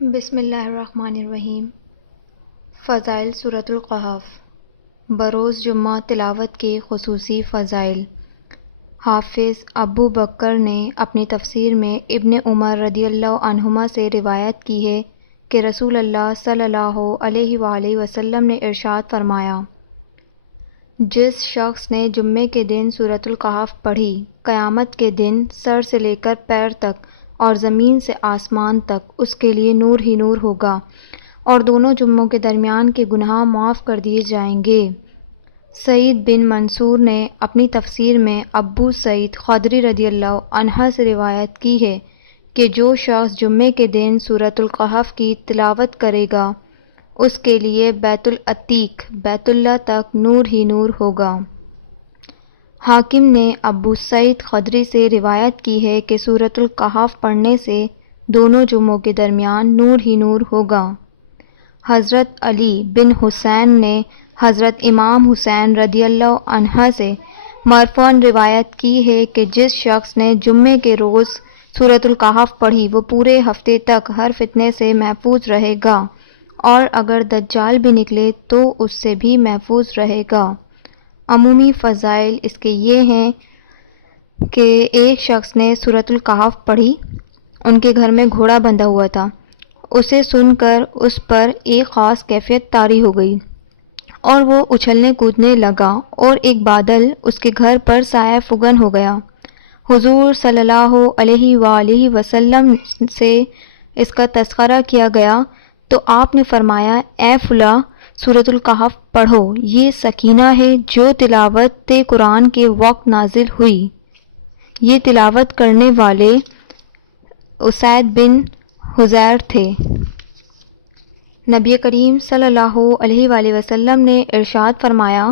بسم اللہ الرحمن الرحیم۔ فضائل سورۃ القحف۔ بروز جمعہ تلاوت کے خصوصی فضائل۔ حافظ ابو بکر نے اپنی تفسیر میں ابن عمر رضی اللہ عنہما سے روایت کی ہے کہ رسول اللہ صلی اللہ علیہ وآلہ وسلم نے ارشاد فرمایا، جس شخص نے جمعے کے دن سورۃ القحف پڑھی، قیامت کے دن سر سے لے کر پیر تک اور زمین سے آسمان تک اس کے لیے نور ہی نور ہوگا، اور دونوں جمعوں کے درمیان کے گناہ معاف کر دیے جائیں گے۔ سعید بن منصور نے اپنی تفسیر میں ابو سعید خدری رضی اللہ عنہ سے روایت کی ہے کہ جو شخص جمعے کے دن سورۃ القحف کی تلاوت کرے گا، اس کے لیے بیت العتیق بیت اللہ تک نور ہی نور ہوگا۔ حاکم نے ابو سعید خدری سے روایت کی ہے کہ سورۃ القحف پڑھنے سے دونوں جمعوں کے درمیان نور ہی نور ہوگا۔ حضرت علی بن حسین نے حضرت امام حسین رضی اللہ عنہ سے مرفوعاً روایت کی ہے کہ جس شخص نے جمعے کے روز سورۃ القحف پڑھی، وہ پورے ہفتے تک ہر فتنے سے محفوظ رہے گا، اور اگر دجال بھی نکلے تو اس سے بھی محفوظ رہے گا۔ عمومی فضائل اس کے یہ ہیں کہ ایک شخص نے سورۃ القحف پڑھی، ان کے گھر میں گھوڑا بندھا ہوا تھا، اسے سن کر اس پر ایک خاص کیفیت طاری ہو گئی اور وہ اچھلنے کودنے لگا، اور ایک بادل اس کے گھر پر سایہ فگن ہو گیا۔ حضور صلی اللہ علیہ وآلہ وسلم سے اس کا تذکرہ کیا گیا تو آپ نے فرمایا، اے فلاں، سورۃ القحف پڑھو، یہ سکینہ ہے جو تلاوت قرآن کے وقت نازل ہوئی۔ یہ تلاوت کرنے والے اسید بن حضیر تھے۔ نبی کریم صلی اللہ علیہ وآلہ وسلم نے ارشاد فرمایا،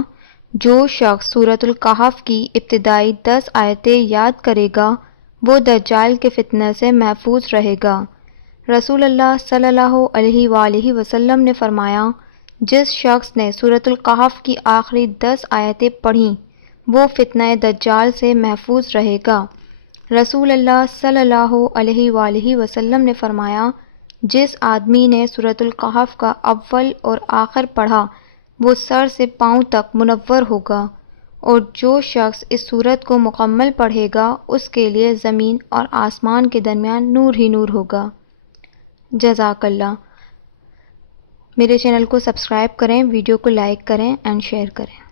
جو شخص سورۃ القحف کی ابتدائی 10 آیتیں یاد کرے گا، وہ دجال کے فتنہ سے محفوظ رہے گا۔ رسول اللہ صلی اللہ علیہ وآلہ وسلم نے فرمایا، جس شخص نے سورۃ القحف کی آخری 10 آیتیں پڑھیں، وہ فتنہ دجال سے محفوظ رہے گا۔ رسول اللہ صلی اللہ علیہ وآلہ وسلم نے فرمایا، جس آدمی نے سورۃ القحف کا اول اور آخر پڑھا، وہ سر سے پاؤں تک منور ہوگا، اور جو شخص اس سورت کو مکمل پڑھے گا، اس کے لیے زمین اور آسمان کے درمیان نور ہی نور ہوگا۔ جزاک اللہ۔ میرے چینل کو سبسکرائب کریں، ویڈیو کو لائک کریں اینڈ شیئر کریں۔